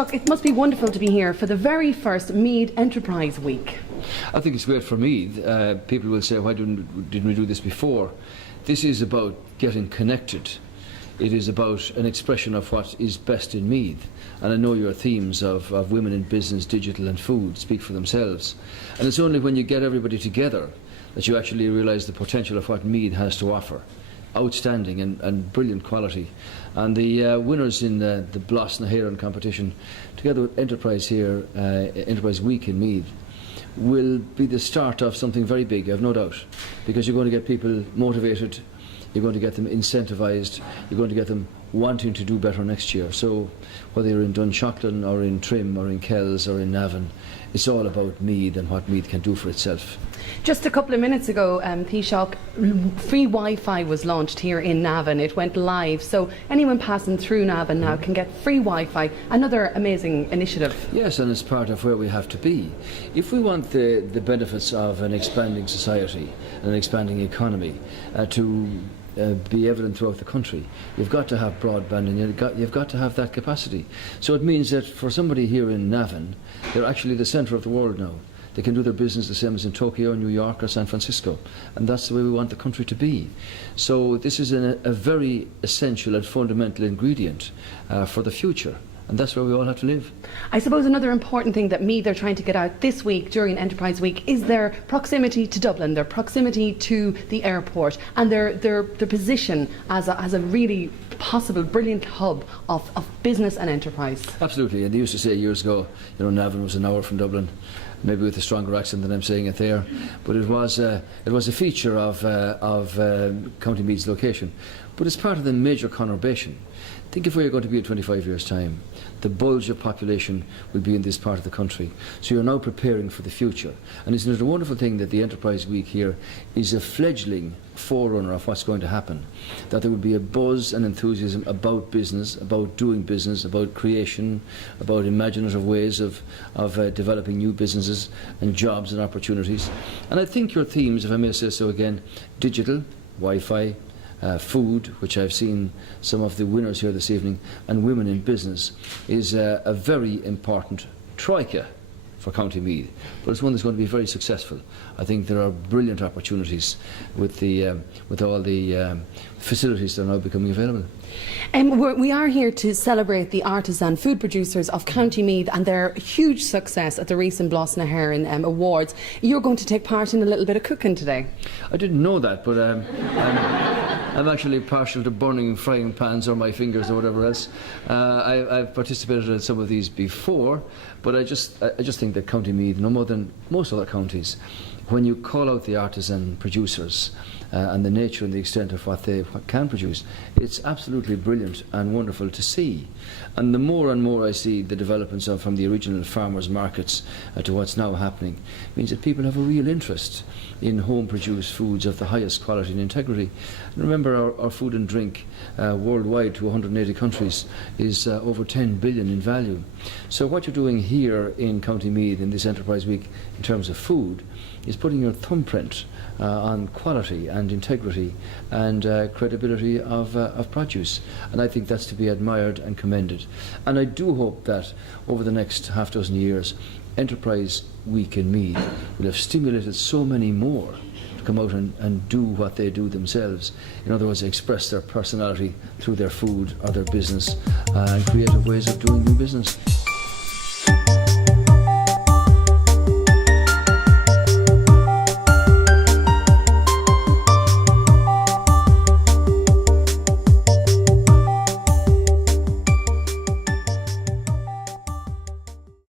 Taoiseach, it must be wonderful to be here for the very first Meath Enterprise Week. I think it's great for Meath. People will say, why didn't we do this before? This is about getting connected. It is about an expression of what is best in Meath. And I know your themes of women in business, digital and food speak for themselves. And it's only when you get everybody together that you actually realise the potential of what Meath has to offer. Outstanding and brilliant quality. And the winners in the Blas na Héireann competition, together with Enterprise here, Enterprise Week in Meath, will be the start of something very big, I've no doubt, because you're going to get people motivated, you're going to get them incentivised, you're going to get them wanting to do better next year. So whether you're in Dunshaughlin or in Trim or in Kells or in Navan, it's all about Meath and what Meath can do for itself. Just a couple of minutes ago, Taoiseach, free Wi-Fi was launched here in Navan. It went live, so anyone passing through Navan now can get free Wi-Fi. Another amazing initiative. Yes, and it's part of where we have to be. If we want the benefits of an expanding society, an expanding economy, to be evident throughout the country, you've got to have broadband and you've got to have that capacity. So it means that for somebody here in Navan, they're actually the centre of the world now. They can do their business the same as in Tokyo, New York or San Francisco, and that's the way we want the country to be. So this is a very essential and fundamental ingredient for the future. And that's where we all have to live. I suppose another important thing that Meath are trying to get out this week during Enterprise Week is their proximity to Dublin, their proximity to the airport, and their position as a really possible brilliant hub of business and enterprise. Absolutely, and they used to say years ago, you know, Navan was an hour from Dublin, maybe with a stronger accent than I'm saying it there, but it was a feature of County Meath's location. But it's part of the major conurbation. Think of where you're going to be in 25 years' time. The bulge of population will be in this part of the country. So you're now preparing for the future. And isn't it a wonderful thing that the Enterprise Week here is a fledgling forerunner of what's going to happen? That there will be a buzz and enthusiasm about business, about doing business, about creation, about imaginative ways of developing new businesses and jobs and opportunities. And I think your themes, if I may say so again, digital, Wi-Fi, food, which I've seen some of the winners here this evening, and women in business, is a very important troika for County Meath, but it's one that's going to be very successful. I think there are brilliant opportunities with all the facilities that are now becoming available. We are here to celebrate the artisan food producers of County Meath and their huge success at the recent Blas na Héireann Awards. You're going to take part in a little bit of cooking today. I didn't know that, but I'm actually partial to burning frying pans or my fingers or whatever else. I've participated in some of these before, but I just think that County Meath, no more than most other counties, when you call out the artisan producers and the nature and the extent of what they can produce, it's absolutely brilliant and wonderful to see. And the more and more I see the developments from the original farmers' markets to what's now happening, means that people have a real interest in home-produced foods of the highest quality and integrity. And remember, our food and drink worldwide to 180 countries is over 10 billion in value. So what you're doing here in County Meath in this Enterprise Week in terms of food is putting your thumbprint on quality and integrity and credibility of produce. And I think that's to be admired and commended. And I do hope that over the next half dozen years, Enterprise Week in Meath will have stimulated so many more to come out and do what they do themselves. In other words, express their personality through their food or their business and creative ways of doing new business.